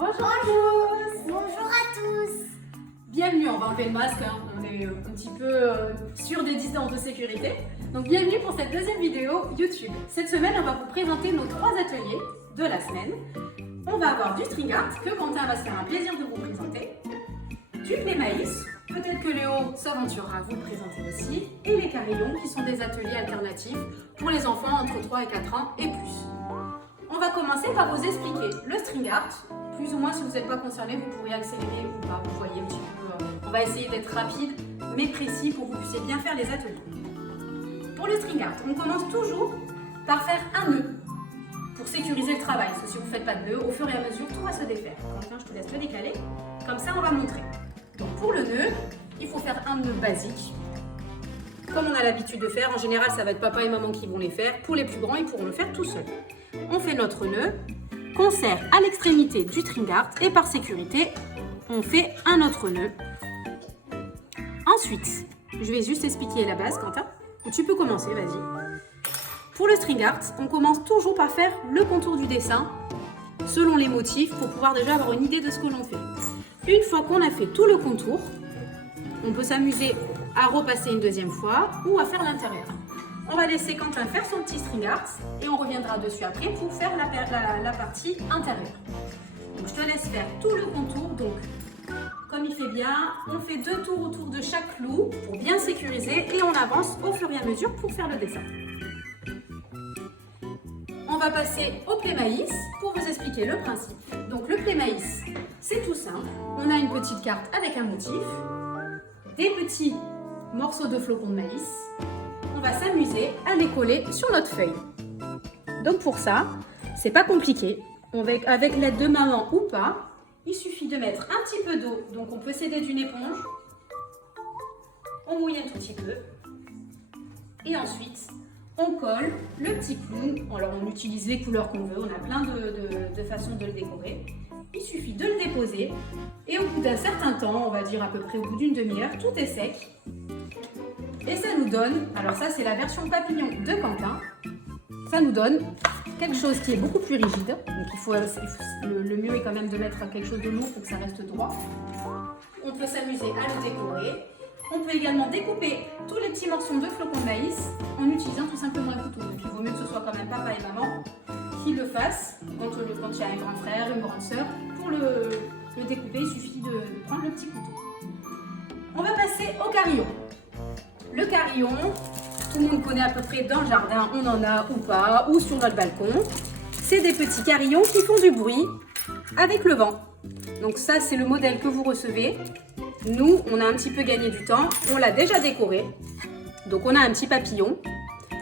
Bonjour à tous. Bonjour à tous. Bienvenue, on va enlever le masque, hein. On est un petit peu sur des distances de sécurité. Donc bienvenue pour cette deuxième vidéo YouTube. Cette semaine, on va vous présenter nos 3 ateliers de la semaine. On va avoir du string art que Quentin va se faire un plaisir de vous présenter, du play maïs, peut-être que Léo s'aventurera à vous le présenter aussi, et les carillons qui sont des ateliers alternatifs pour les enfants entre 3 et 4 ans et plus. On va commencer par vous expliquer le string art. Plus ou moins, si vous n'êtes pas concerné, vous pourrez accélérer ou pas. Vous voyez un petit peu. On va essayer d'être rapide mais précis pour que vous puissiez bien faire les ateliers. Pour le string art, on commence toujours par faire un nœud pour sécuriser le travail. Parce que si vous ne faites pas de nœud, au fur et à mesure, tout va se défaire. Quentin, je te laisse le décaler. Comme ça, on va montrer. Donc pour le nœud, il faut faire un nœud basique. Comme on a l'habitude de faire, en général, ça va être papa et maman qui vont les faire. Pour les plus grands, ils pourront le faire tout seuls. On fait notre nœud, qu'on serre à l'extrémité du string art et par sécurité, on fait un autre nœud. Ensuite, je vais juste expliquer la base, Quentin. Tu peux commencer, vas-y. Pour le string art, on commence toujours par faire le contour du dessin selon les motifs pour pouvoir déjà avoir une idée de ce que l'on fait. Une fois qu'on a fait tout le contour, on peut s'amuser à repasser une deuxième fois ou à faire l'intérieur. On va laisser Quentin faire son petit string art et on reviendra dessus après pour faire la partie intérieure. Donc je te laisse faire tout le contour. Donc comme il fait bien, on fait 2 tours autour de chaque clou pour bien sécuriser et on avance au fur et à mesure pour faire le dessin. On va passer au play maïs pour vous expliquer le principe. Donc le play maïs, c'est tout simple. On a une petite carte avec un motif, des petits morceaux de flocons de maïs. On va s'amuser à les coller sur notre feuille. Donc pour ça, c'est pas compliqué. Avec l'aide de maman ou pas, il suffit de mettre un petit peu d'eau. Donc on peut s'aider d'une éponge. On mouille un tout petit peu. Et ensuite, on colle le petit clown. Alors on utilise les couleurs qu'on veut. On a plein de façons de le décorer. Il suffit de le déposer. Et au bout d'un certain temps, on va dire à peu près au bout d'une demi-heure, tout est sec. Et ça nous donne, alors ça c'est la version papillon de Quentin, ça nous donne quelque chose qui est beaucoup plus rigide. Donc le mieux est quand même de mettre quelque chose de lourd pour que ça reste droit. On peut s'amuser à le décorer. On peut également découper tous les petits morceaux de flocons de maïs en utilisant tout simplement un couteau. Donc il vaut mieux que ce soit quand même papa et maman qui le fassent quand il y a un grand frère, une grande sœur. Pour le découper, il suffit de prendre le petit couteau. On va passer au carillon. Le carillon, tout le monde connaît à peu près dans le jardin, on en a ou pas, ou sur notre balcon. C'est des petits carillons qui font du bruit avec le vent. Donc ça, c'est le modèle que vous recevez. Nous, on a un petit peu gagné du temps, on l'a déjà décoré. Donc on a un petit papillon.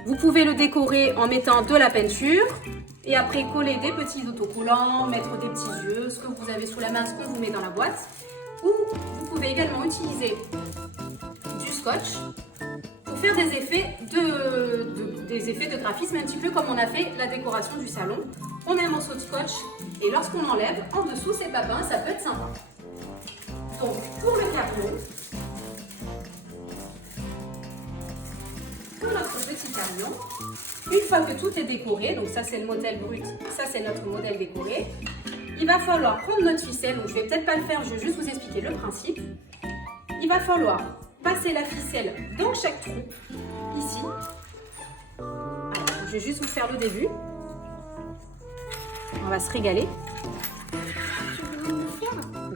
Vous pouvez le décorer en mettant de la peinture et après coller des petits autocollants, mettre des petits yeux, ce que vous avez sous la main, ce qu'on vous met dans la boîte. Ou vous pouvez également utiliser du scotch pour faire des effets de graphisme, un petit peu comme on a fait la décoration du salon. On met un morceau de scotch et lorsqu'on l'enlève, en dessous c'est pas peint, ça peut être sympa. Donc pour le carillon, pour notre petit carillon, une fois que tout est décoré, donc ça c'est le modèle brut, ça c'est notre modèle décoré, il va falloir prendre notre ficelle, donc je vais peut-être pas le faire, je vais juste vous expliquer le principe. Il va falloir passer la ficelle dans chaque trou, ici. Alors, je vais juste vous faire le début. On va se régaler.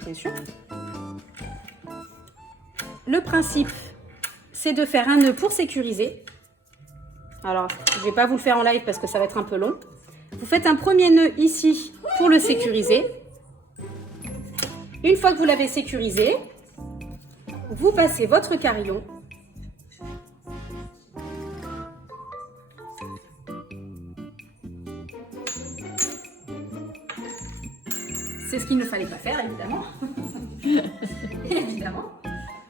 Bien sûr. Le principe, c'est de faire un nœud pour sécuriser. Alors, je ne vais pas vous le faire en live parce que ça va être un peu long. Vous faites un premier nœud ici pour le sécuriser. Une fois que vous l'avez sécurisé, vous passez votre carillon c'est ce qu'il ne fallait pas faire, évidemment. Évidemment.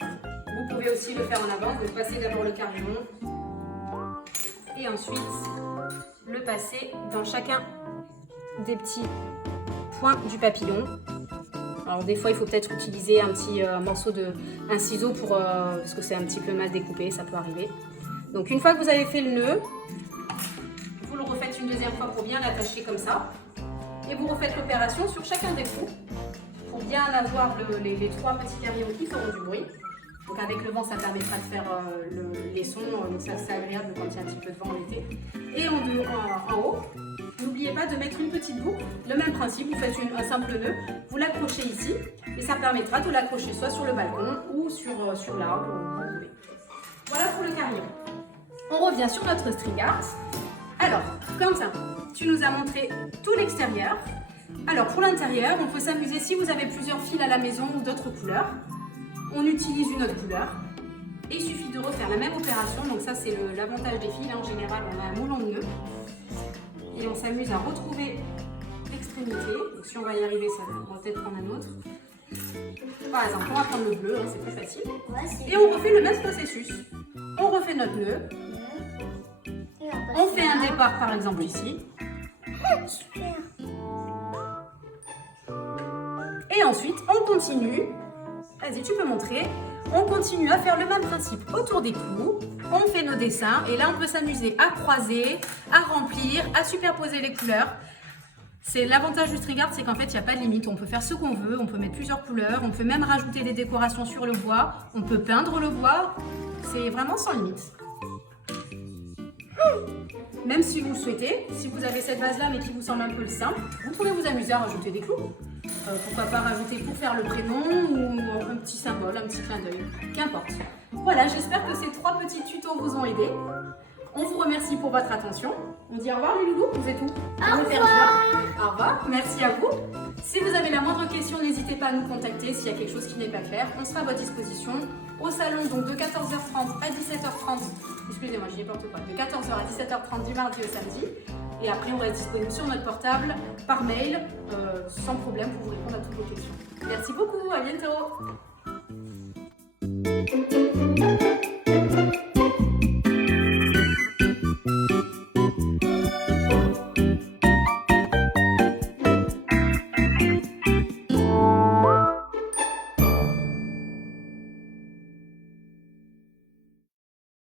Vous pouvez aussi le faire en avance, de passer d'abord le carillon et ensuite le passer dans chacun des petits points du papillon. Alors des fois il faut peut-être utiliser un petit un ciseau pour, parce que c'est un petit peu mal découpé, ça peut arriver. Donc une fois que vous avez fait le nœud, vous le refaites une deuxième fois pour bien l'attacher comme ça. et vous refaites l'opération sur chacun des trous pour bien avoir les 3 petits carillons qui feront du bruit. Donc avec le vent, ça permettra de faire les sons, donc ça c'est agréable quand il y a un petit peu de vent l'été. Et en haut, n'oubliez pas de mettre une petite boucle, le même principe, vous faites un simple nœud, vous l'accrochez ici et ça permettra de l'accrocher soit sur le balcon ou sur l'arbre où vous voulez. Voilà pour le carillon. On revient sur notre string art. Alors, Quentin, tu nous as montré tout l'extérieur. Alors pour l'intérieur, on peut s'amuser si vous avez plusieurs fils à la maison ou d'autres couleurs. On utilise une autre couleur et il suffit de refaire la même opération. Donc ça c'est l'avantage des fils. En général, on a un moulon de nœuds et on s'amuse à retrouver l'extrémité. Donc si on va y arriver, ça on va peut-être prendre un autre. Par exemple, on va prendre le bleu, hein, c'est plus facile. Et on refait le même processus. On refait notre nœud. On fait un départ par exemple ici. Super. Et ensuite, on continue. Vas-y, tu peux montrer. On continue à faire le même principe autour des clous. On fait nos dessins et là, on peut s'amuser à croiser, à remplir, à superposer les couleurs. C'est l'avantage du string art, c'est qu'en fait, il n'y a pas de limite. On peut faire ce qu'on veut, on peut mettre plusieurs couleurs, on peut même rajouter des décorations sur le bois, on peut peindre le bois. C'est vraiment sans limite. Même si vous le souhaitez, si vous avez cette vase-là mais qui vous semble un peu simple, vous pouvez vous amuser à rajouter des clous. Pourquoi pas rajouter pour faire le prénom ou un petit symbole, un petit clin d'œil, qu'importe. Voilà, j'espère que ces 3 petits tutos vous ont aidé. On vous remercie pour votre attention. On dit au revoir les loulous, vous êtes où? Au revoir. Au revoir, merci à vous. Si vous avez la moindre question, n'hésitez pas à nous contacter s'il y a quelque chose qui n'est pas clair. On sera à votre disposition au salon donc de 14h30 à 17h30. Excusez-moi, je dis n'importe quoi. De 14h à 17h30 du mardi au samedi. Et après, on va être disponible sur notre portable, par mail, sans problème pour vous répondre à toutes vos questions. Merci beaucoup, à bientôt.